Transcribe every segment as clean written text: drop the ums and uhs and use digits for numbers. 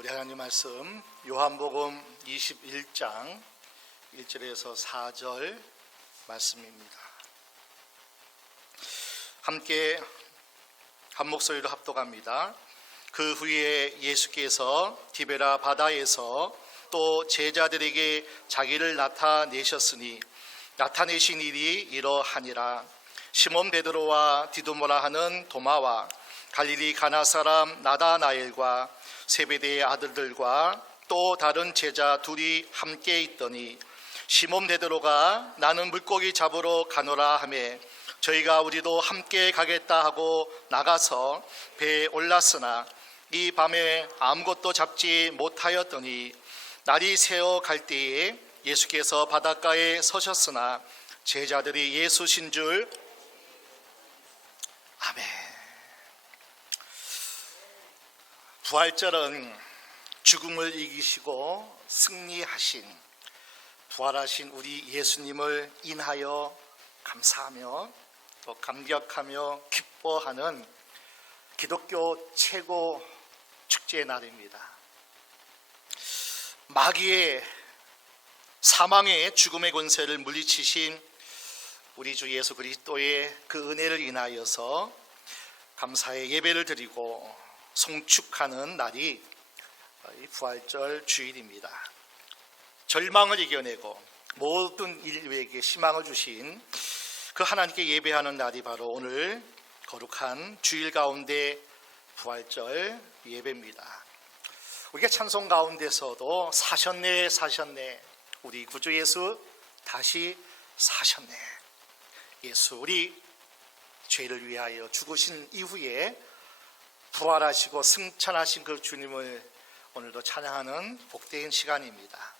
우리 하나님 말씀 요한복음 21장 1절에서 4절 말씀입니다. 함께 한 목소리로 합독합니다. 그 후에 예수께서 디베라 바다에서 또 제자들에게 자기를 나타내신 일이 이러하니라. 시몬 베드로와 디두모라 하는 도마와 갈릴리 가나 사람 나다나엘과 세베대의 아들들과 또 다른 제자 둘이 함께 있더니 시몬 베드로가 나는 물고기 잡으러 가노라 하매 저희가 우리도 함께 가겠다 하고 나가서 배에 올랐으나 이 밤에 아무것도 잡지 못하였더니 날이 새어 갈 때에 예수께서 바닷가에 서셨으나 제자들이 예수신 줄 아멘. 부활절은 죽음을 이기시고 승리하신 부활하신 우리 예수님을 인하여 감사하며 또 감격하며 기뻐하는 기독교 최고 축제의 날입니다. 마귀의 사망의 죽음의 권세를 물리치신 우리 주 예수 그리스도의 그 은혜를 인하여서 감사의 예배를 드리고 송축하는 날이 부활절 주일입니다. 절망을 이겨내고 모든 인류에게 희망을 주신 그 하나님께 예배하는 날이 바로 오늘 거룩한 주일 가운데 부활절 예배입니다. 우리가 찬송 가운데서도 사셨네 우리 구주 예수 다시 사셨네. 예수 우리 죄를 위하여 죽으신 이후에 부활하시고 승천하신 그 주님을 오늘도 찬양하는 복된 시간입니다.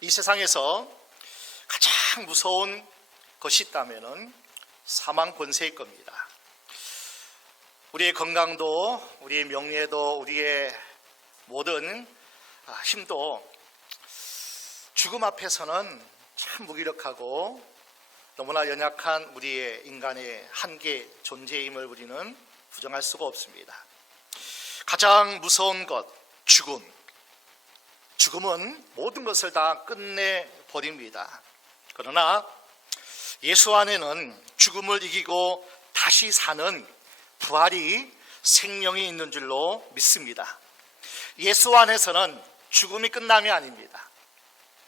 이 세상에서 가장 무서운 것이 있다면 사망 권세일 겁니다. 우리의 건강도 우리의 명예도 우리의 모든 힘도 죽음 앞에서는 참 무기력하고 너무나 연약한 우리의 인간의 한계 존재임을 우리는 부정할 수가 없습니다. 가장 무서운 것, 죽음은 모든 것을 다 끝내버립니다. 그러나 예수 안에는 죽음을 이기고 다시 사는 부활이 생명이 있는 줄로 믿습니다. 예수 안에서는 죽음이 끝남이 아닙니다.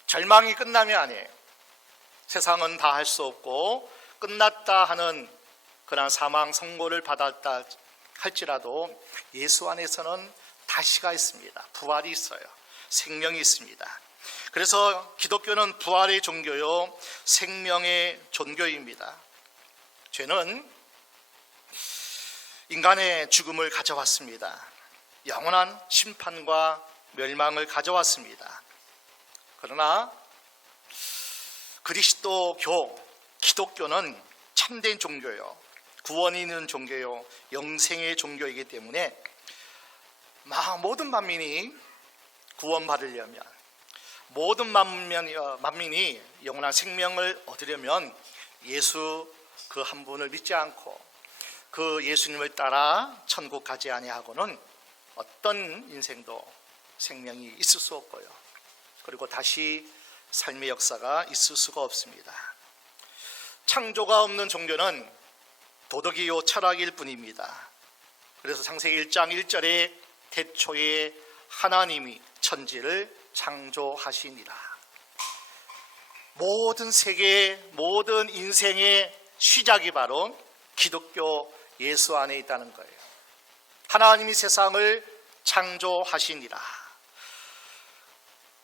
절망이 끝남이 아니에요. 세상은 다 할 수 없고 끝났다 하는 그러한 사망 선고를 받았다 할지라도 예수 안에서는 다시가 있습니다. 부활이 있어요. 생명이 있습니다. 그래서 기독교는 부활의 종교요 생명의 종교입니다. 죄는 인간의 죽음을 가져왔습니다. 영원한 심판과 멸망을 가져왔습니다. 그러나 기독교는 참된 종교요 구원이 있는 종교요 영생의 종교이기 때문에 모든 만민이 구원받으려면 모든 만민이 영원한 생명을 얻으려면 예수 그 한 분을 믿지 않고 그 예수님을 따라 천국 가지 아니하고는 어떤 인생도 생명이 있을 수 없고요. 그리고 다시 삶의 역사가 있을 수가 없습니다. 창조가 없는 종교는 도덕이요 철학일 뿐입니다. 그래서 창세기 1장 1절에 태초에 하나님이 천지를 창조하시니라. 모든 세계의 모든 인생의 시작이 바로 기독교 예수 안에 있다는 거예요. 하나님이 세상을 창조하시니라.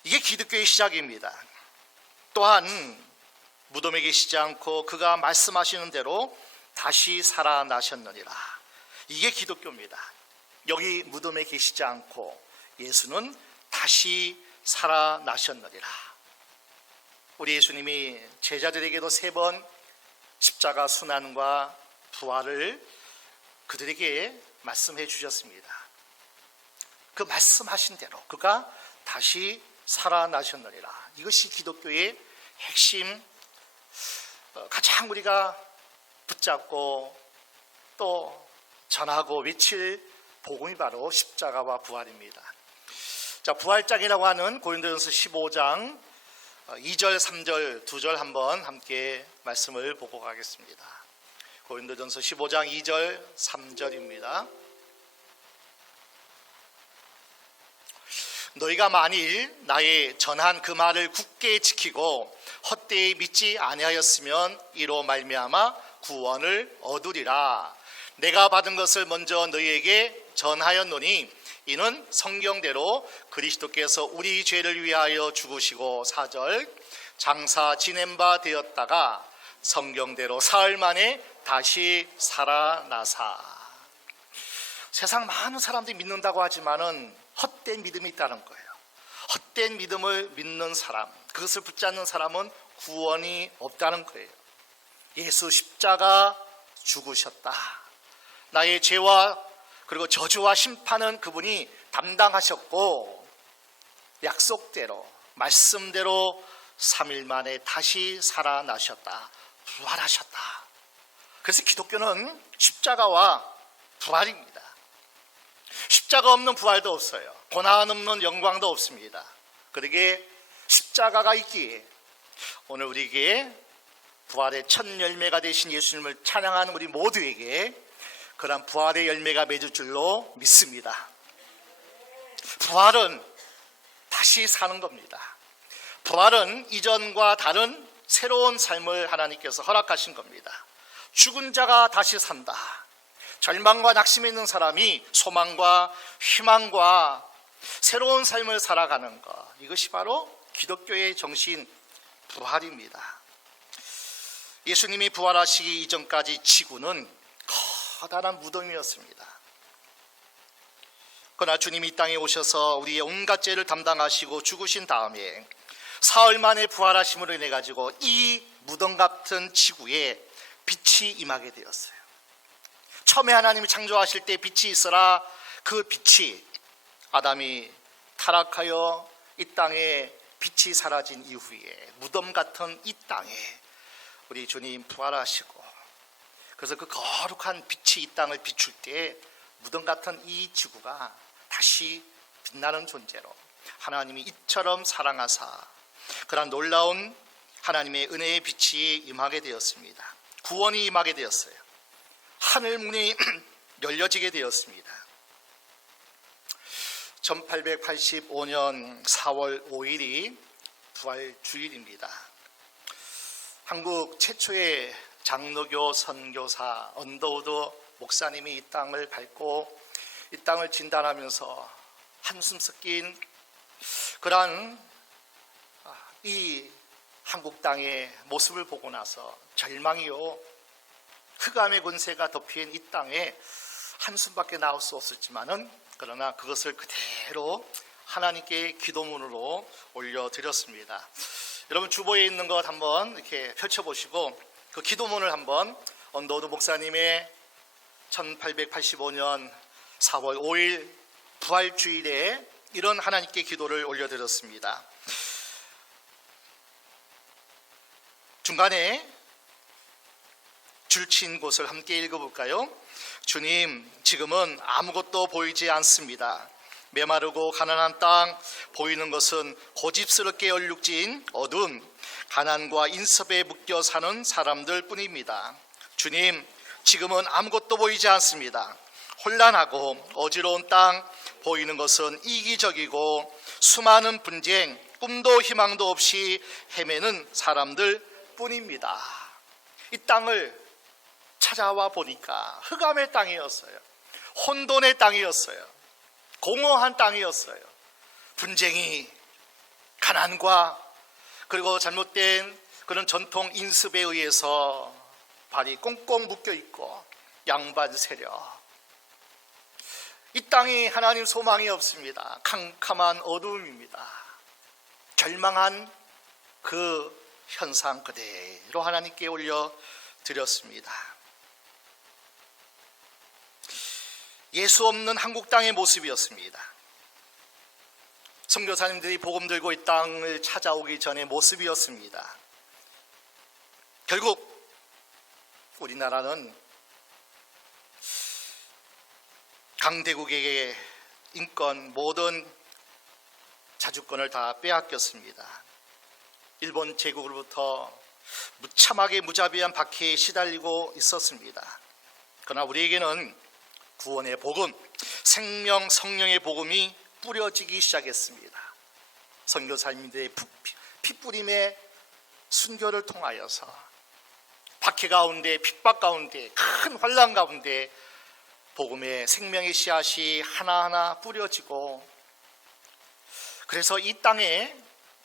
이게 기독교의 시작입니다. 또한 무덤에 계시지 않고 그가 말씀하시는 대로 다시 살아나셨느니라. 이게 기독교입니다. 여기 무덤에 계시지 않고 예수는 다시 살아나셨느니라. 우리 예수님이 제자들에게도 3번 십자가 순환과 부활을 그들에게 말씀해 주셨습니다. 그 말씀하신 대로 그가 다시 살아나셨느니라. 이것이 기독교의 핵심, 가장 우리가 붙잡고 또 전하고 외칠 복음이 바로 십자가와 부활입니다. 자, 부활장이라고 하는 고린도전서 15장 2절, 3절, 2절 한번 함께 말씀을 보고 가겠습니다. 고린도전서 15장 2절, 3절입니다. 너희가 만일 나의 전한 그 말을 굳게 지키고 헛되이 믿지 아니하였으면 이로 말미암아 구원을 얻으리라. 내가 받은 것을 먼저 너희에게 전하였노니 이는 성경대로 그리스도께서 우리 죄를 위하여 죽으시고 4절 장사 지낸 바 되었다가 성경대로 사흘 만에 다시 살아나사. 세상 많은 사람들이 믿는다고 하지만은 헛된 믿음이 있다는 거예요. 헛된 믿음을 믿는 사람, 그것을 붙잡는 사람은 구원이 없다는 거예요. 예수 십자가 죽으셨다. 나의 죄와 그리고 저주와 심판은 그분이 담당하셨고 약속대로 말씀대로 3일 만에 다시 살아나셨다. 부활하셨다. 그래서 기독교는 십자가와 부활입니다. 십자가 없는 부활도 없어요. 고난 없는 영광도 없습니다. 그러기에 십자가가 있기에 오늘 우리에게 부활의 첫 열매가 되신 예수님을 찬양하는 우리 모두에게 그런 부활의 열매가 맺을 줄로 믿습니다. 부활은 다시 사는 겁니다. 부활은 이전과 다른 새로운 삶을 하나님께서 허락하신 겁니다. 죽은 자가 다시 산다. 절망과 낙심에 있는 사람이 소망과 희망과 새로운 삶을 살아가는 것, 이것이 바로 기독교의 정신, 부활입니다. 예수님이 부활하시기 이전까지 지구는 커다란 무덤이었습니다. 그러나 주님이 이 땅에 오셔서 우리의 온갖 죄를 담당하시고 죽으신 다음에 사흘 만에 부활하심으로 인해 가지고 이 무덤 같은 지구에 빛이 임하게 되었어요. 처음에 하나님이 창조하실 때 빛이 있어라. 그 빛이 아담이 타락하여 이 땅에 빛이 사라진 이후에 무덤 같은 이 땅에 우리 주님 부활하시고, 그래서 그 거룩한 빛이 이 땅을 비출 때 무덤 같은 이 지구가 다시 빛나는 존재로 하나님이 이처럼 사랑하사 그런 놀라운 하나님의 은혜의 빛이 임하게 되었습니다. 구원이 임하게 되었어요. 하늘 문이 열려지게 되었습니다. 1885년 4월 5일이 부활주일입니다. 한국 최초의 장로교 선교사 언더우드 목사님이 이 땅을 밟고 이 땅을 진단하면서 한숨 섞인 그러한 이 한국 땅의 모습을 보고 나서 절망이요 흑암의 권세가 덮인 이 땅에 한숨밖에 나올 수 없었지만은 그러나 그것을 그대로 하나님께 기도문으로 올려드렸습니다. 여러분 주보에 있는 것 한번 이렇게 펼쳐보시고 그 기도문을 한번 언더우드 목사님의 1885년 4월 5일 부활주일에 이런 하나님께 기도를 올려드렸습니다. 중간에 줄친 곳을 함께 읽어볼까요? 주님, 지금은 아무것도 보이지 않습니다. 메마르고 가난한 땅, 보이는 것은 고집스럽게 얼룩진 어둠, 가난과 인섭에 묶여 사는 사람들 뿐입니다. 주님, 지금은 아무것도 보이지 않습니다. 혼란하고 어지러운 땅, 보이는 것은 이기적이고 수많은 분쟁, 꿈도 희망도 없이 헤매는 사람들 뿐입니다. 이 땅을 찾아와 보니까 흑암의 땅이었어요. 혼돈의 땅이었어요. 공허한 땅이었어요. 분쟁이, 가난과 그리고 잘못된 그런 전통 인습에 의해서 발이 꽁꽁 묶여 있고 양반 세력. 이 땅이 하나님 소망이 없습니다. 캄캄한 어두움입니다. 절망한 그 현상 그대로 하나님께 올려드렸습니다. 예수 없는 한국 땅의 모습이었습니다. 선교사님들이 복음 들고 이 땅을 찾아오기 전의 모습이었습니다. 결국 우리나라는 강대국에게 인권, 모든 자주권을 다 빼앗겼습니다. 일본 제국으로부터 무참하게 무자비한 박해에 시달리고 있었습니다. 그러나 우리에게는 구원의 복음, 생명 성령의 복음이 뿌려지기 시작했습니다. 선교사님들의 핏뿌림의 순교를 통하여서 박해 가운데, 핍박 가운데, 큰 환난 가운데 복음의 생명의 씨앗이 하나하나 뿌려지고, 그래서 이 땅에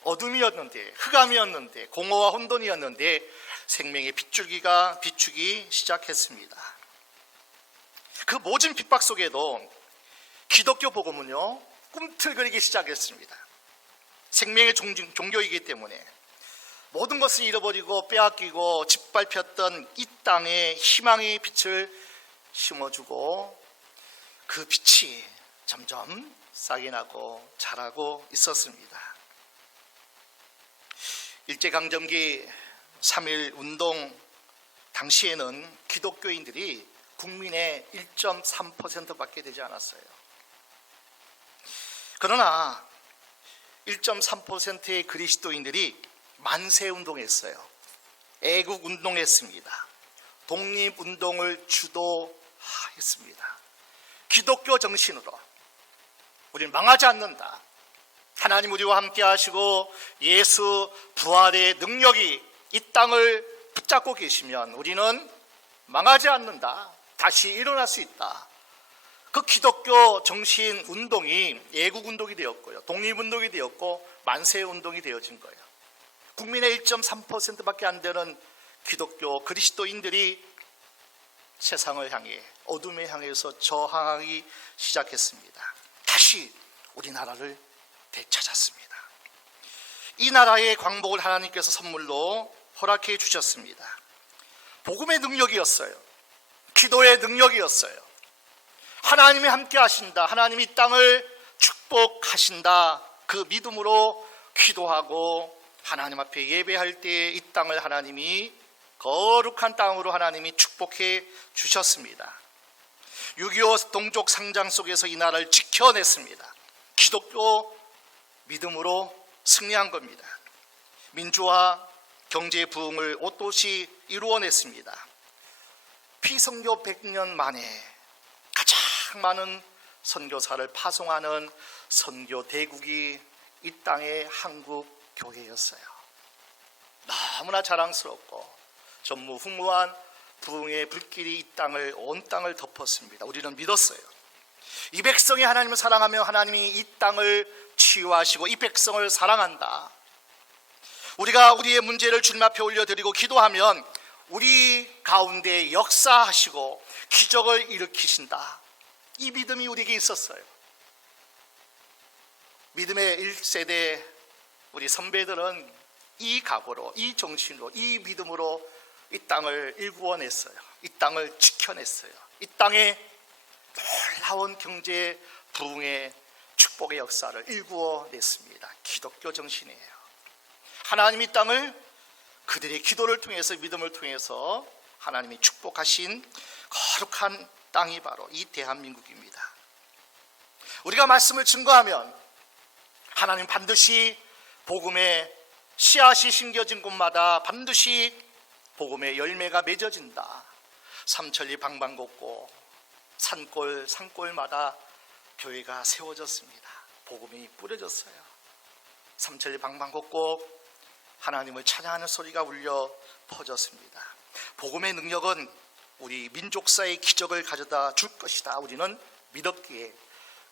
어둠이었는데, 흑암이었는데, 공허와 혼돈이었는데 생명의 빗줄기가 비추기 시작했습니다. 그 모진 핍박 속에도 기독교 복음은요, 꿈틀거리기 시작했습니다. 생명의 종교이기 때문에 모든 것을 잃어버리고 빼앗기고 짓밟혔던 이 땅에 희망의 빛을 심어주고, 그 빛이 점점 싹이 나고 자라고 있었습니다. 일제강점기 3.1 운동 당시에는 기독교인들이 국민의 1.3%밖에 되지 않았어요. 그러나 1.3%의 그리스도인들이 만세운동했어요. 애국운동했습니다. 독립운동을 주도했습니다. 기독교 정신으로 우리는 망하지 않는다. 하나님 우리와 함께 하시고 예수 부활의 능력이 이 땅을 붙잡고 계시면 우리는 망하지 않는다. 다시 일어날 수 있다. 그 기독교 정신 운동이 애국운동이 되었고요, 독립운동이 되었고 만세운동이 되어진 거예요. 국민의 1.3%밖에 안 되는 기독교 그리스도인들이 세상을 향해, 어둠에 향해서 저항하기 시작했습니다. 다시 우리나라를 되찾았습니다. 이 나라의 광복을 하나님께서 선물로 허락해 주셨습니다. 복음의 능력이었어요. 기도의 능력이었어요. 하나님이 함께 하신다, 하나님이 이 땅을 축복하신다, 그 믿음으로 기도하고 하나님 앞에 예배할 때 이 땅을 하나님이 거룩한 땅으로 하나님이 축복해 주셨습니다. 6.25 동족 상장 속에서 이 나라를 지켜냈습니다. 기독교 믿음으로 승리한 겁니다. 민주화, 경제 부흥을 옷도시 이루어냈습니다. 피선교 100년 만에 가장 많은 선교사를 파송하는 선교 대국이 이 땅의 한국 교회였어요. 너무나 자랑스럽고 전무후무한 부흥의 불길이 이 땅을, 온 땅을 덮었습니다. 우리는 믿었어요. 이 백성이 하나님을 사랑하며 하나님이 이 땅을 치유하시고 이 백성을 사랑한다. 우리가 우리의 문제를 주님 앞에 올려드리고 기도하면 우리 가운데 역사하시고 기적을 일으키신다. 이 믿음이 우리에게 있었어요. 믿음의 1세대 우리 선배들은 이 각오로, 이 정신으로, 이 믿음으로 이 땅을 일구어냈어요. 이 땅을 지켜냈어요. 이 땅에 놀라운 경제 부흥의 축복의 역사를 일구어냈습니다. 기독교 정신이에요. 하나님이 이 땅을 그들의 기도를 통해서, 믿음을 통해서 하나님이 축복하신 거룩한 땅이 바로 이 대한민국입니다. 우리가 말씀을 증거하면 하나님 반드시 복음의 씨앗이 심겨진 곳마다 반드시 복음의 열매가 맺어진다. 삼천리 방방곡곡, 산골 산골마다 교회가 세워졌습니다. 복음이 뿌려졌어요. 삼천리 방방곡곡 하나님을 찬양하는 소리가 울려 퍼졌습니다. 복음의 능력은 우리 민족사의 기적을 가져다 줄 것이다. 우리는 믿었기에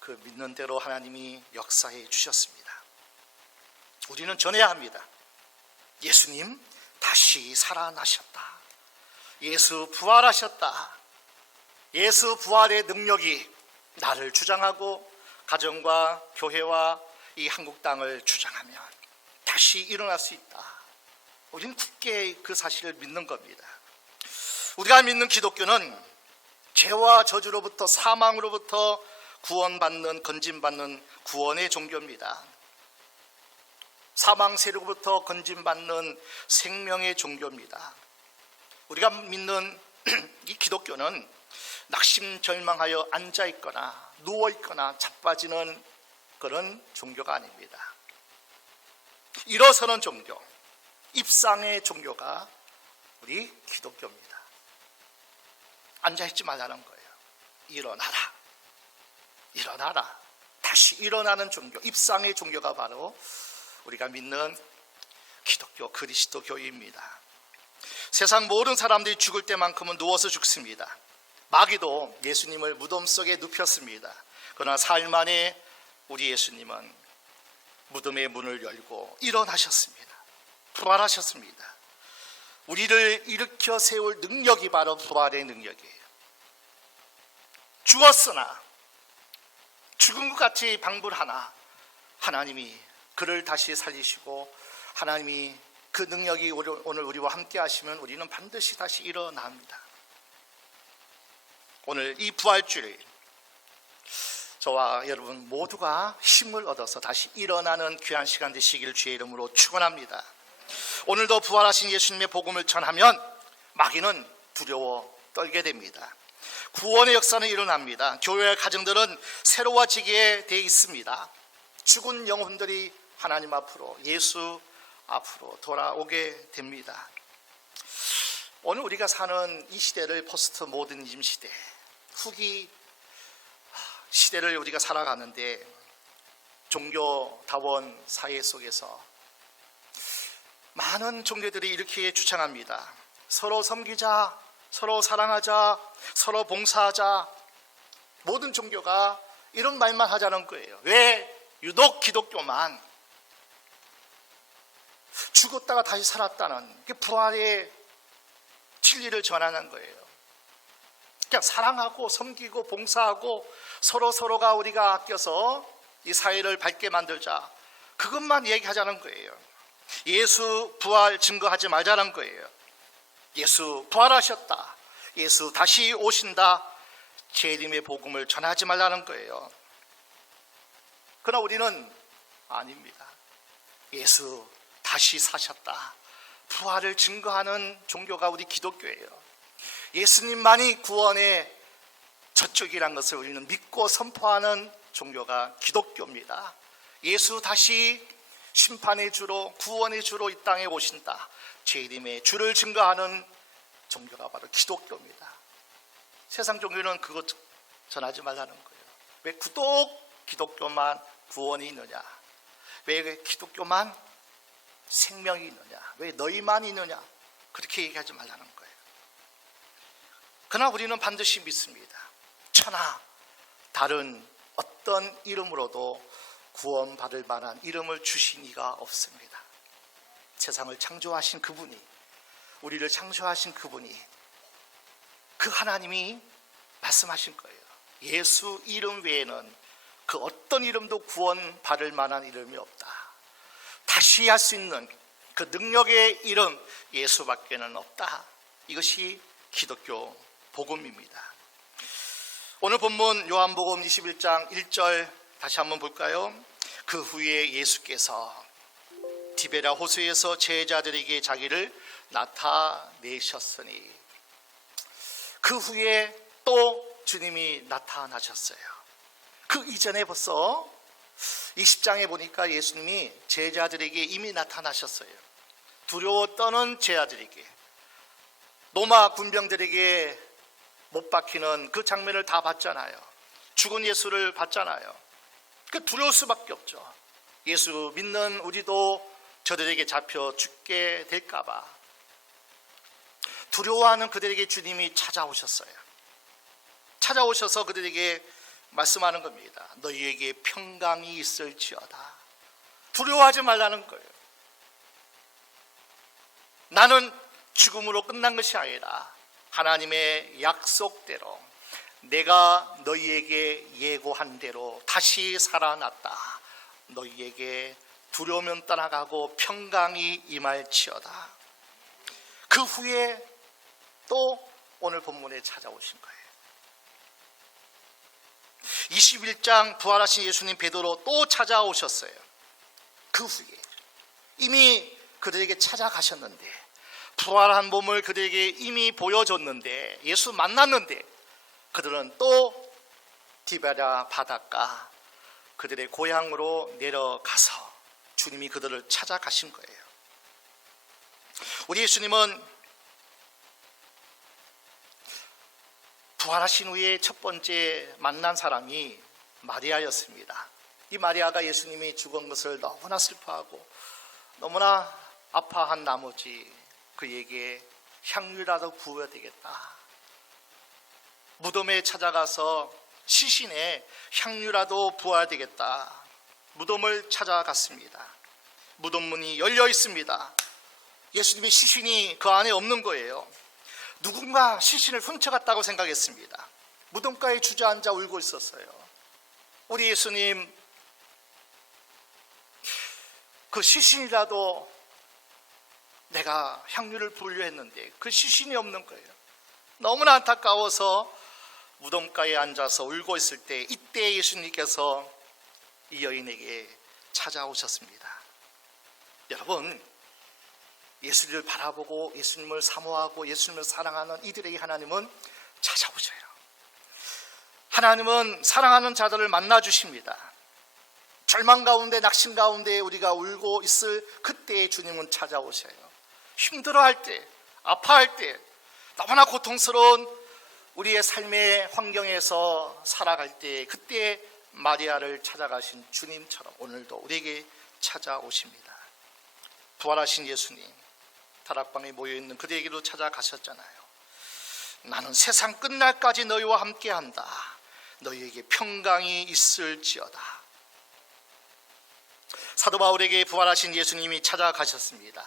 그 믿는 대로 하나님이 역사해 주셨습니다. 우리는 전해야 합니다. 예수님 다시 살아나셨다. 예수 부활하셨다. 예수 부활의 능력이 나를 주장하고 가정과 교회와 이 한국 땅을 주장하면 다시 일어날 수 있다. 우리는 굳게 그 사실을 믿는 겁니다. 우리가 믿는 기독교는 죄와 저주로부터, 사망으로부터 구원받는, 건진받는 구원의 종교입니다. 사망 세력으로부터 건진받는 생명의 종교입니다. 우리가 믿는 이 기독교는 낙심절망하여 앉아있거나 누워있거나 자빠지는 그런 종교가 아닙니다. 일어서는 종교, 입상의 종교가 우리 기독교입니다. 앉아있지 말라는 거예요. 일어나라, 일어나라. 다시 일어나는 종교, 입상의 종교가 바로 우리가 믿는 기독교 그리스도교입니다. 세상 모든 사람들이 죽을 때만큼은 누워서 죽습니다. 마귀도 예수님을 무덤 속에 눕혔습니다. 그러나 사흘 만에 우리 예수님은 무덤의 문을 열고 일어나셨습니다. 부활하셨습니다. 우리를 일으켜 세울 능력이 바로 부활의 능력이에요. 죽었으나 죽은 것 같이 방불하나 하나님이 그를 다시 살리시고 하나님이 그 능력이 오늘 우리와 함께 하시면 우리는 반드시 다시 일어납니다. 오늘 이 부활주일 저와 여러분 모두가 힘을 얻어서 다시 일어나는 귀한 시간 되시길 주의 이름으로 축원합니다. 오늘도 부활하신 예수님의 복음을 전하면 마귀는 두려워 떨게 됩니다. 구원의 역사는 일어납니다. 교회의 가정들은 새로워지게 돼 있습니다. 죽은 영혼들이 하나님 앞으로, 예수 앞으로 돌아오게 됩니다. 오늘 우리가 사는 이 시대를 포스트 모더니즘 시대, 후기 시대를 우리가 살아가는데 종교다원 사회 속에서 많은 종교들이 이렇게 주창합니다. 서로 섬기자, 서로 사랑하자, 서로 봉사하자. 모든 종교가 이런 말만 하자는 거예요. 왜 유독 기독교만 죽었다가 다시 살았다는 부활의 진리를 전하는 거예요. 그냥 사랑하고 섬기고 봉사하고 서로가 우리가 아껴서 이 사회를 밝게 만들자, 그것만 얘기하자는 거예요. 예수 부활 증거하지 말자는 거예요. 예수 부활하셨다, 예수 다시 오신다, 재림의 복음을 전하지 말라는 거예요. 그러나 우리는 아닙니다. 예수 다시 사셨다, 부활을 증거하는 종교가 우리 기독교예요. 예수님만이 구원의 저쪽이란 것을 우리는 믿고 선포하는 종교가 기독교입니다. 예수 다시 심판의 주로, 구원의 주로 이 땅에 오신다, 재림의 주를 증거하는 종교가 바로 기독교입니다. 세상 종교는 그것 전하지 말라는 거예요. 왜 기독교만 구원이 있느냐, 왜 기독교만 생명이 있느냐, 왜 너희만 있느냐, 그렇게 얘기하지 말라는 거예요. 그러나 우리는 반드시 믿습니다. 천하 다른 어떤 이름으로도 구원받을 만한 이름을 주신 이가 없습니다. 세상을 창조하신 그분이, 우리를 창조하신 그분이, 그 하나님이 말씀하신 거예요. 예수 이름 외에는 그 어떤 이름도 구원받을 만한 이름이 없다. 다시 할 수 있는 그 능력의 이름 예수밖에는 없다. 이것이 기독교 복음입니다. 오늘 본문 요한복음 21장 1절 다시 한번 볼까요? 그 후에 예수께서 디베랴 호수에서 제자들에게 자기를 나타내셨으니, 그 후에 또 주님이 나타나셨어요. 그 이전에 벌써 20장에 보니까 예수님이 제자들에게 이미 나타나셨어요. 두려워 떠는 제자들에게, 로마 군병들에게 못 박히는 그 장면을 다 봤잖아요. 죽은 예수를 봤잖아요. 그 두려울 수밖에 없죠. 예수 믿는 우리도 저들에게 잡혀 죽게 될까 봐 두려워하는 그들에게 주님이 찾아오셨어요. 찾아오셔서 그들에게 말씀하는 겁니다. 너희에게 평강이 있을지어다. 두려워하지 말라는 거예요. 나는 죽음으로 끝난 것이 아니라 하나님의 약속대로 내가 너희에게 예고한 대로 다시 살아났다. 너희에게 두려우면 떠나가고 평강이 임할지어다. 그 후에 또 오늘 본문에 찾아오신 거예요. 21장 부활하신 예수님 베드로 또 찾아오셨어요. 그 후에 이미 그들에게 찾아가셨는데, 부활한 몸을 그들에게 이미 보여줬는데, 예수 만났는데 그들은 또 디베랴 바닷가 그들의 고향으로 내려가서 주님이 그들을 찾아가신 거예요. 우리 예수님은 부활하신 후에 첫 번째 만난 사람이 마리아였습니다. 이 마리아가 예수님이 죽은 것을 너무나 슬퍼하고 너무나 아파한 나머지 그에게 향유라도 부어야 되겠다. 무덤에 찾아가서 시신에 향유라도 부어야 되겠다. 무덤을 찾아갔습니다. 무덤 문이 열려 있습니다. 예수님의 시신이 그 안에 없는 거예요. 누군가 시신을 훔쳐갔다고 생각했습니다. 무덤가에 주저앉아 울고 있었어요. 우리 예수님 그 시신이라도 내가 향유를 부으려 했는데 그 시신이 없는 거예요. 너무나 안타까워서 무덤가에 앉아서 울고 있을 때 이때 예수님께서 이 여인에게 찾아오셨습니다. 여러분, 예수님을 바라보고 예수님을 사모하고 예수님을 사랑하는 이들에게 하나님은 찾아오셔요. 하나님은 사랑하는 자들을 만나 주십니다. 절망 가운데 낙심 가운데 우리가 울고 있을 그때에 주님은 찾아오셔요. 힘들어할 때, 아파할 때, 너무나 고통스러운 우리의 삶의 환경에서 살아갈 때 그때 마리아를 찾아가신 주님처럼 오늘도 우리에게 찾아오십니다. 부활하신 예수님 다락방에 모여있는 그들에게도 찾아가셨잖아요. 나는 세상 끝날까지 너희와 함께한다. 너희에게 평강이 있을지어다. 사도 바울에게 부활하신 예수님이 찾아가셨습니다.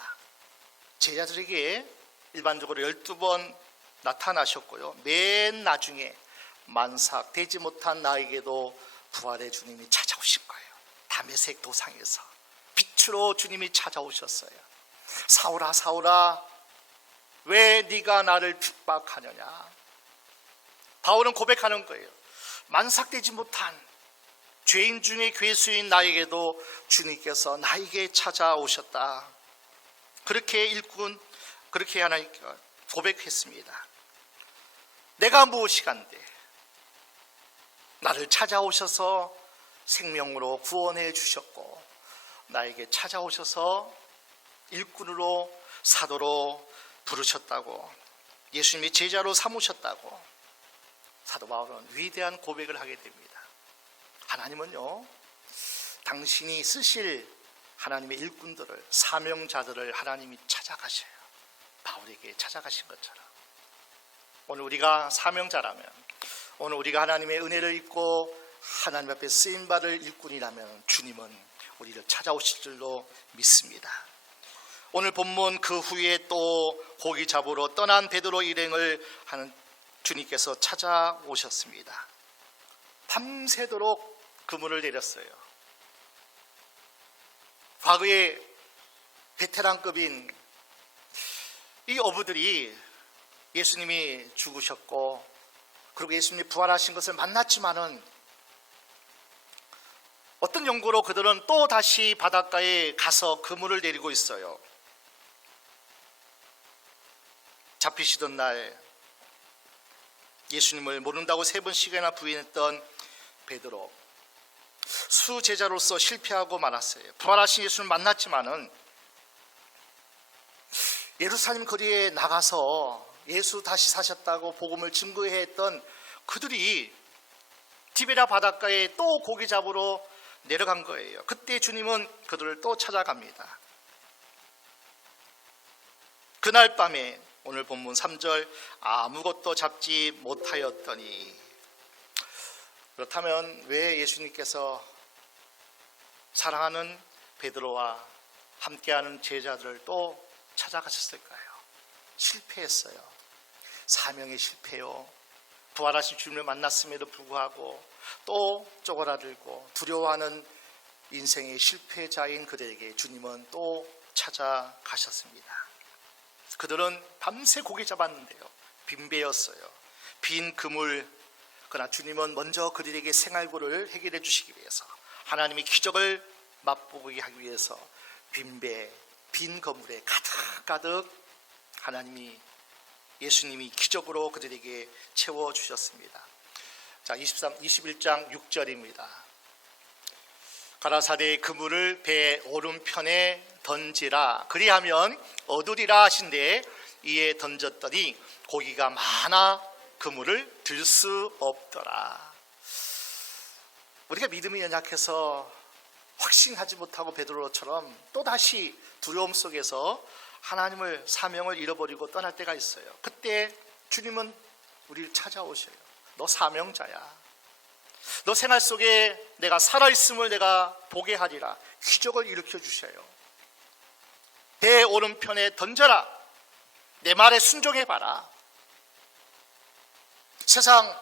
제자들에게 일반적으로 12번 나타나셨고요. 맨 나중에 만삭 되지 못한 나에게도 부활의 주님이 찾아오신 거예요. 다메섹 도상에서 빛으로 주님이 찾아오셨어요. 사울아 사울아 왜 네가 나를 핍박하느냐. 바울은 고백하는 거예요. 만삭되지 못한 죄인 중에 괴수인 나에게도 주님께서 나에게 찾아오셨다. 그렇게 일꾼 그렇게 하나님께 고백했습니다. 내가 무엇이간데 나를 찾아오셔서 생명으로 구원해 주셨고 나에게 찾아오셔서 일꾼으로 사도로 부르셨다고 예수님이 제자로 삼으셨다고 사도 바울은 위대한 고백을 하게 됩니다. 하나님은요 당신이 쓰실 하나님의 일꾼들을 사명자들을 하나님이 찾아가셔요. 바울에게 찾아가신 것처럼 오늘 우리가 사명자라면 오늘 우리가 하나님의 은혜를 입고 하나님 앞에 쓰임받을 일꾼이라면 주님은 우리를 찾아오실 줄로 믿습니다. 오늘 본문 그 후에 또 고기 잡으러 떠난 베드로 일행을 하는 주님께서 찾아오셨습니다. 밤새도록 그물을 내렸어요. 과거에 베테랑급인 이 어부들이 예수님이 죽으셨고 그리고 예수님이 부활하신 것을 만났지만은 어떤 연고로 그들은 또 다시 바닷가에 가서 그물을 내리고 있어요. 잡히시던 날 예수님을 모른다고 3번씩이나 부인했던 베드로 수제자로서 실패하고 말았어요. 부활하신 예수를 만났지만은 예루살렘 거리에 나가서 예수 다시 사셨다고 복음을 증거해 했던 그들이 디베랴 바닷가에 또 고기 잡으러 내려간 거예요. 그때 주님은 그들을 또 찾아갑니다. 그날 밤에 오늘 본문 3절 아무것도 잡지 못하였더니 그렇다면 왜 예수님께서 사랑하는 베드로와 함께하는 제자들을 또 찾아가셨을까요? 실패했어요. 사명의 실패요. 부활하신 주님을 만났음에도 불구하고 또 쪼그라들고 두려워하는 인생의 실패자인 그들에게 주님은 또 찾아가셨습니다. 그들은 밤새 고기 잡았는데요. 빈배였어요. 빈 그물. 그러나 주님은 먼저 그들에게 생활고를 해결해 주시기 위해서 하나님의 기적을 맛보게 하기 위해서 빈 그물에 가득 하나님이 예수님이 기적으로 그들에게 채워주셨습니다. 자, 21장 6절입니다. 가라사대 그물을 배 오른편에 던지라. 그리하면 얻으리라 하신대 이에 던졌더니 고기가 많아 그물을 들 수 없더라. 우리가 믿음이 연약해서 확신하지 못하고 베드로처럼 또다시 두려움 속에서 하나님을 사명을 잃어버리고 떠날 때가 있어요. 그때 주님은 우리를 찾아오셔요. 너 사명자야. 너 생활 속에 내가 살아있음을 내가 보게 하리라. 기적을 일으켜 주셔요. 배 오른편에 던져라. 내 말에 순종해봐라. 세상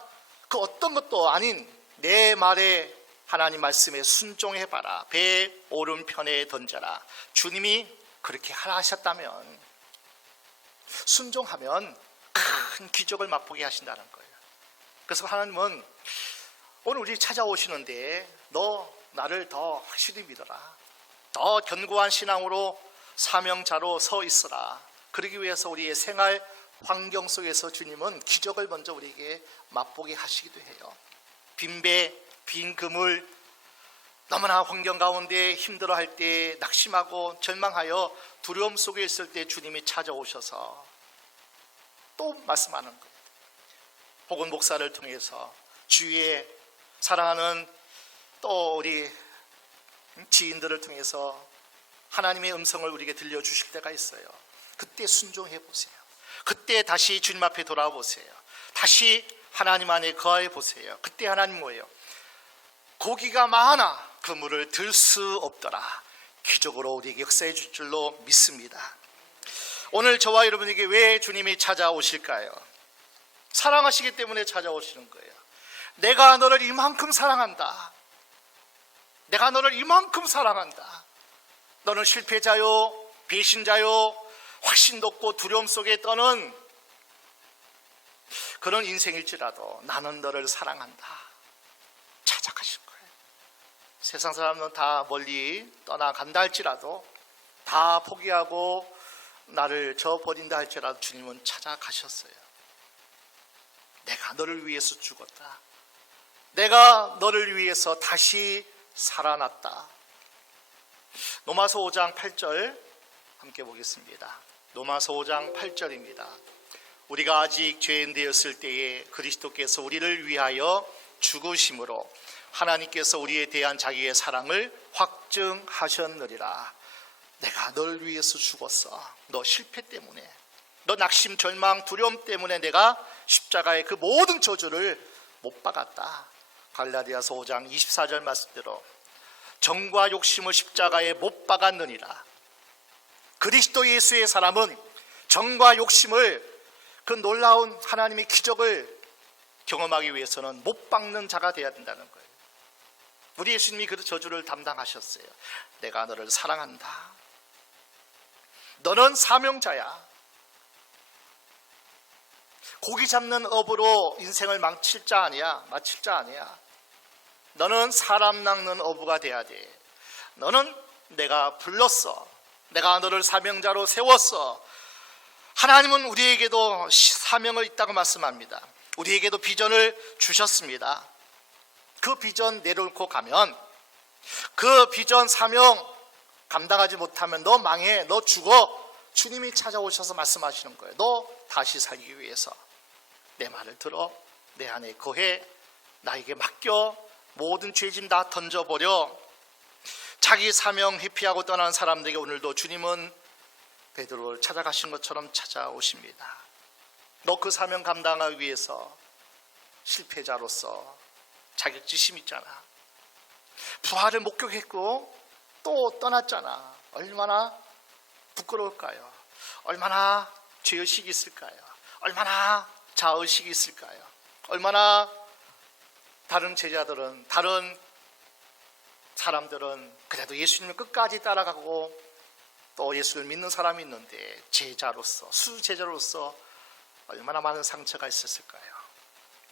그 어떤 것도 아닌 내 말에 하나님 말씀에 순종해봐라. 배 오른편에 던져라. 주님이 그렇게 하라 하셨다면 순종하면 큰 기적을 맛보게 하신다는 거예요. 그래서 하나님은 오늘 우리 찾아오시는데 너 나를 더 확실히 믿어라. 더 견고한 신앙으로 사명자로 서 있어라. 그러기 위해서 우리의 생활 환경 속에서 주님은 기적을 먼저 우리에게 맛보게 하시기도 해요. 빈 배, 빈 그물, 너무나 환경 가운데 힘들어할 때 낙심하고 절망하여 두려움 속에 있을 때 주님이 찾아오셔서 또 말씀하는 거예요. 혹은 목사를 통해서 주위에 사랑하는 또 우리 지인들을 통해서 하나님의 음성을 우리에게 들려주실 때가 있어요. 그때 순종해 보세요. 그때 다시 주님 앞에 돌아보세요. 다시 하나님 안에 거해 보세요. 그때 하나님 뭐예요? 고기가 많아 그물을 들 수 없더라. 기적으로 우리에게 역사해 줄 줄로 믿습니다. 오늘 저와 여러분에게 왜 주님이 찾아오실까요? 사랑하시기 때문에 찾아오시는 거예요. 내가 너를 이만큼 사랑한다. 내가 너를 이만큼 사랑한다. 너는 실패자요, 배신자요, 확신도 없고 두려움 속에 떠는 그런 인생일지라도 나는 너를 사랑한다. 찾아가실 거예요. 세상 사람은 다 멀리 떠나간다 할지라도, 다 포기하고 나를 저버린다 할지라도 주님은 찾아가셨어요. 내가 너를 위해서 죽었다. 내가 너를 위해서 다시 살아났다. 로마서 5장 8절 함께 보겠습니다. 로마서 5장 8절입니다. 우리가 아직 죄인 되었을 때에 그리스도께서 우리를 위하여 죽으심으로 하나님께서 우리에 대한 자기의 사랑을 확증하셨느니라. 내가 널 위해서 죽었어. 너 실패 때문에, 너 낙심, 절망, 두려움 때문에 내가 십자가의 그 모든 저주를 못 박았다. 갈라디아서 5장 24절 말씀대로 정과 욕심을 십자가에 못 박았느니라. 그리스도 예수의 사람은 정과 욕심을, 그 놀라운 하나님의 기적을 경험하기 위해서는 못 박는 자가 되어야 된다는 거예요. 우리 예수님이 그 저주를 담당하셨어요. 내가 너를 사랑한다. 너는 사명자야. 고기 잡는 업으로 인생을 마칠 자 아니야. 너는 사람 낚는 어부가 돼야 돼. 너는 내가 불렀어. 내가 너를 사명자로 세웠어. 하나님은 우리에게도 사명을 있다고 말씀합니다. 우리에게도 비전을 주셨습니다. 그 비전 내려놓고 가면, 그 비전 사명 감당하지 못하면 너 망해, 너 죽어. 주님이 찾아오셔서 말씀하시는 거예요. 너 다시 살기 위해서 내 말을 들어, 내 안에 거해, 나에게 맡겨, 모든 죄짐 다 던져버려. 자기 사명 회피하고 떠난 사람들에게 오늘도 주님은 베드로를 찾아가신 것처럼 찾아오십니다. 너 그 사명 감당하기 위해서 실패자로서 자격지심 있잖아. 부활을 목격했고 또 떠났잖아. 얼마나 부끄러울까요? 얼마나 죄의식이 있을까요? 얼마나 자의식이 있을까요? 얼마나 다른 제자들은, 다른 사람들은 그래도 예수님을 끝까지 따라가고 또 예수를 믿는 사람이 있는데 제자로서, 수제자로서 얼마나 많은 상처가 있었을까요?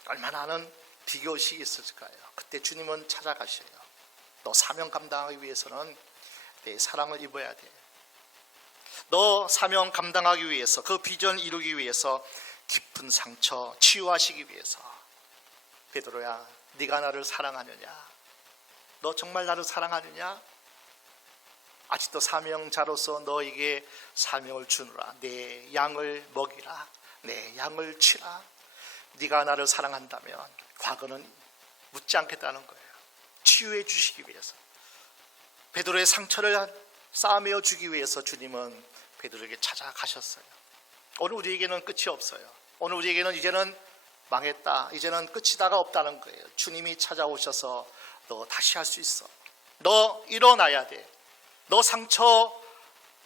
얼마나 많은 비교의식이 있었을까요? 그때 주님은 찾아가셔요. 너 사명 감당하기 위해서는 내 사랑을 입어야 돼. 너 사명 감당하기 위해서, 그 비전 이루기 위해서 깊은 상처 치유하시기 위해서 베드로야, 네가 나를 사랑하느냐? 너 정말 나를 사랑하느냐? 아직도 사명자로서 너에게 사명을 주노라. 내 양을 먹이라. 내 양을 치라. 네가 나를 사랑한다면 과거는 묻지 않겠다는 거예요. 치유해 주시기 위해서, 베드로의 상처를 싸매어 주기 위해서 주님은 베드로에게 찾아가셨어요. 오늘 우리에게는 끝이 없어요. 오늘 우리에게는 이제는 망했다, 이제는 끝이다가 없다는 거예요. 주님이 찾아오셔서 너 다시 할 수 있어. 너 일어나야 돼. 너 상처,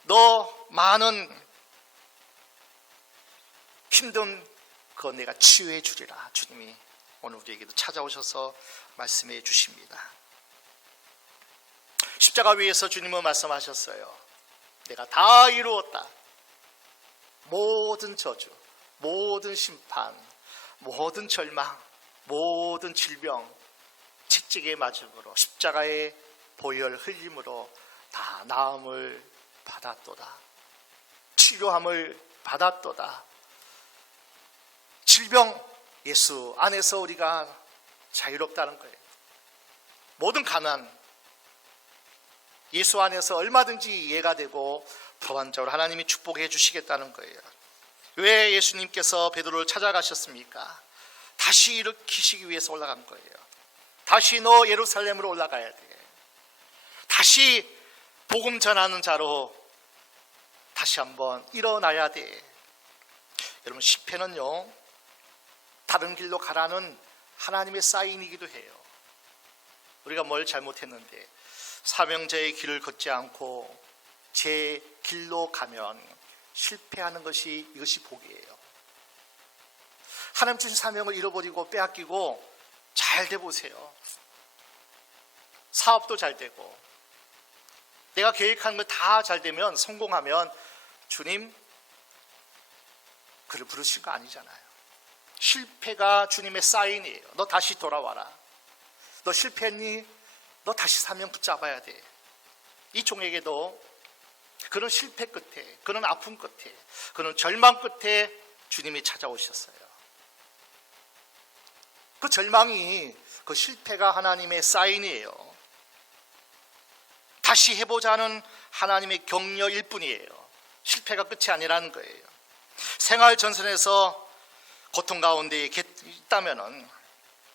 너 많은 힘든 그거 내가 치유해 주리라. 주님이 오늘 우리에게도 찾아오셔서 말씀해 주십니다. 십자가 위에서 주님은 말씀하셨어요. 내가 다 이루었다. 모든 저주, 모든 심판, 모든 절망, 모든 질병, 채찍의 맞음으로 십자가의 보혈 흘림으로 다 나음을 받았도다. 치료함을 받았도다. 질병, 예수 안에서 우리가 자유롭다는 거예요. 모든 가난, 예수 안에서 얼마든지 이해가 되고 보완적으로 하나님이 축복해 주시겠다는 거예요. 왜 예수님께서 베드로를 찾아가셨습니까? 다시 일으키시기 위해서 올라간 거예요. 다시 너 예루살렘으로 올라가야 돼. 다시 복음 전하는 자로 다시 한번 일어나야 돼. 여러분, 시편은요, 다른 길로 가라는 하나님의 사인이기도 해요. 우리가 뭘 잘못했는데 사명자의 길을 걷지 않고 제 길로 가면 실패하는 것이, 이것이 복이에요. 하나님 주신 사명을 잃어버리고 빼앗기고 잘 돼 보세요. 사업도 잘 되고 내가 계획한 거 다 잘 되면, 성공하면 주님 그를 부르신 거 아니잖아요. 실패가 주님의 사인이에요. 너 다시 돌아와라. 너 실패했니? 너 다시 사명 붙잡아야 돼. 이 종에게도 그런 실패 끝에, 그런 아픔 끝에, 그런 절망 끝에 주님이 찾아오셨어요. 그 절망이, 그 실패가 하나님의 사인이에요. 다시 해보자는 하나님의 격려일 뿐이에요. 실패가 끝이 아니라는 거예요. 생활 전선에서 고통 가운데 있다면은,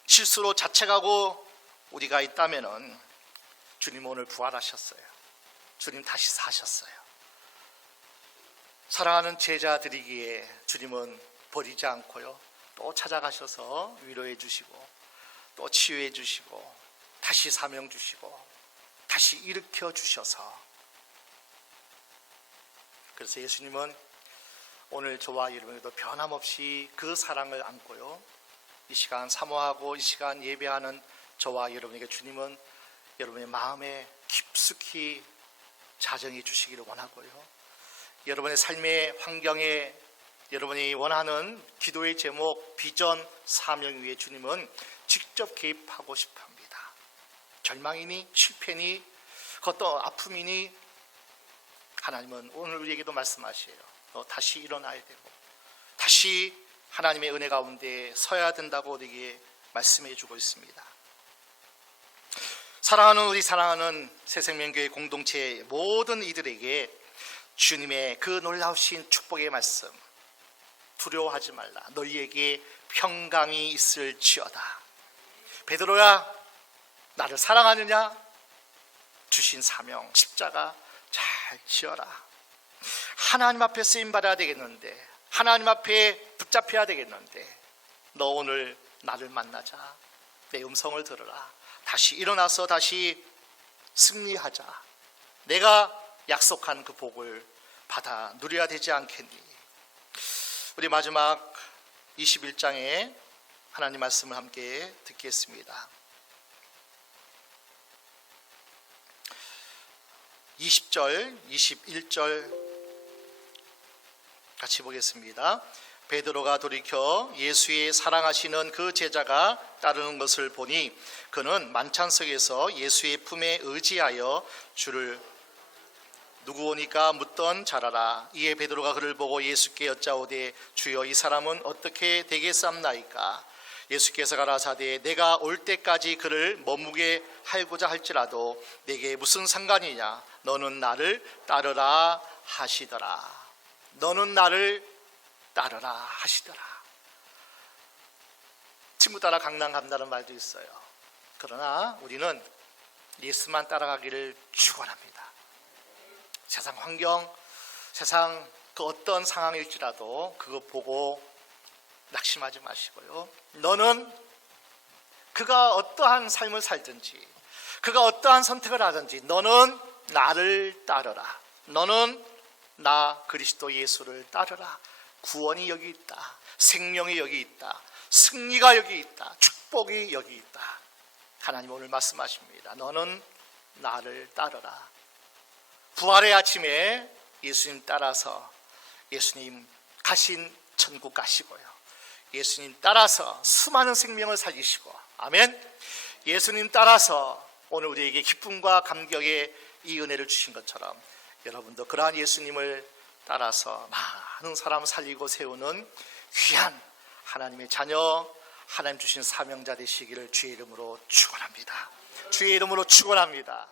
실수로 자책하고 우리가 있다면은, 주님 오늘 부활하셨어요. 주님 다시 사셨어요. 사랑하는 제자들이기에 주님은 버리지 않고요, 또 찾아가셔서 위로해 주시고 또 치유해 주시고 다시 사명 주시고 다시 일으켜 주셔서, 그래서 예수님은 오늘 저와 여러분에게도 변함없이 그 사랑을 안고요, 이 시간 사모하고 이 시간 예배하는 저와 여러분에게 주님은 여러분의 마음에 깊숙이 자정해 주시기를 원하고요, 여러분의 삶의 환경에 여러분이 원하는 기도의 제목, 비전, 사명 위에 주님은 직접 개입하고 싶어 합니다. 절망이니 실패니 그것도 아픔이니 하나님은 오늘 우리에게도 말씀하셔요. 너 다시 일어나야 되고 다시 하나님의 은혜 가운데 서야 된다고 우리에게 말씀해 주고 있습니다. 사랑하는 우리 사랑하는 새생명교회 공동체 모든 이들에게 주님의 그 놀라우신 축복의 말씀, 두려워하지 말라. 너희에게 평강이 있을지어다. 베드로야, 나를 사랑하느냐? 주신 사명, 십자가 잘 지어라. 하나님 앞에 쓰임 받아야 되겠는데, 하나님 앞에 붙잡혀야 되겠는데, 너 오늘 나를 만나자. 내 음성을 들으라. 다시 일어나서 다시 승리하자. 내가 약속한 그 복을 받아 누려야 되지 않겠니? 우리 마지막 21장에 하나님 말씀을 함께 듣겠습니다. 20절, 21절 같이 보겠습니다. 베드로가 돌이켜 예수의 사랑하시는 그 제자가 따르는 것을 보니 그는 만찬석에서 예수의 품에 의지하여 주를 누구 오니까 묻던 자라라. 이에 베드로가 그를 보고 예수께 여짜오되 주여 이 사람은 어떻게 되겠삼나이까? 예수께서 가라사대 내가 올 때까지 그를 머무게 하고자 할지라도 내게 무슨 상관이냐, 너는 나를 따르라 하시더라. 너는 나를 따르라 하시더라. 친구 따라 강남 간다는 말도 있어요. 그러나 우리는 예수만 따라가기를 축원합니다. 세상 환경, 세상 그 어떤 상황일지라도 그거 보고 낙심하지 마시고요. 너는 그가 어떠한 삶을 살든지, 그가 어떠한 선택을 하든지 너는 나를 따르라. 너는 나 그리스도 예수를 따르라. 구원이 여기 있다. 생명이 여기 있다. 승리가 여기 있다. 축복이 여기 있다. 하나님 오늘 말씀하십니다. 너는 나를 따르라. 부활의 아침에 예수님 따라서 예수님 가신 천국 가시고요. 예수님 따라서 수많은 생명을 살리시고, 아멘. 예수님 따라서 오늘 우리에게 기쁨과 감격의 이 은혜를 주신 것처럼 여러분도 그러한 예수님을 따라서 많은 사람 살리고 세우는 귀한 하나님의 자녀, 하나님 주신 사명자 되시기를 주의 이름으로 축원합니다. 주의 이름으로 축원합니다.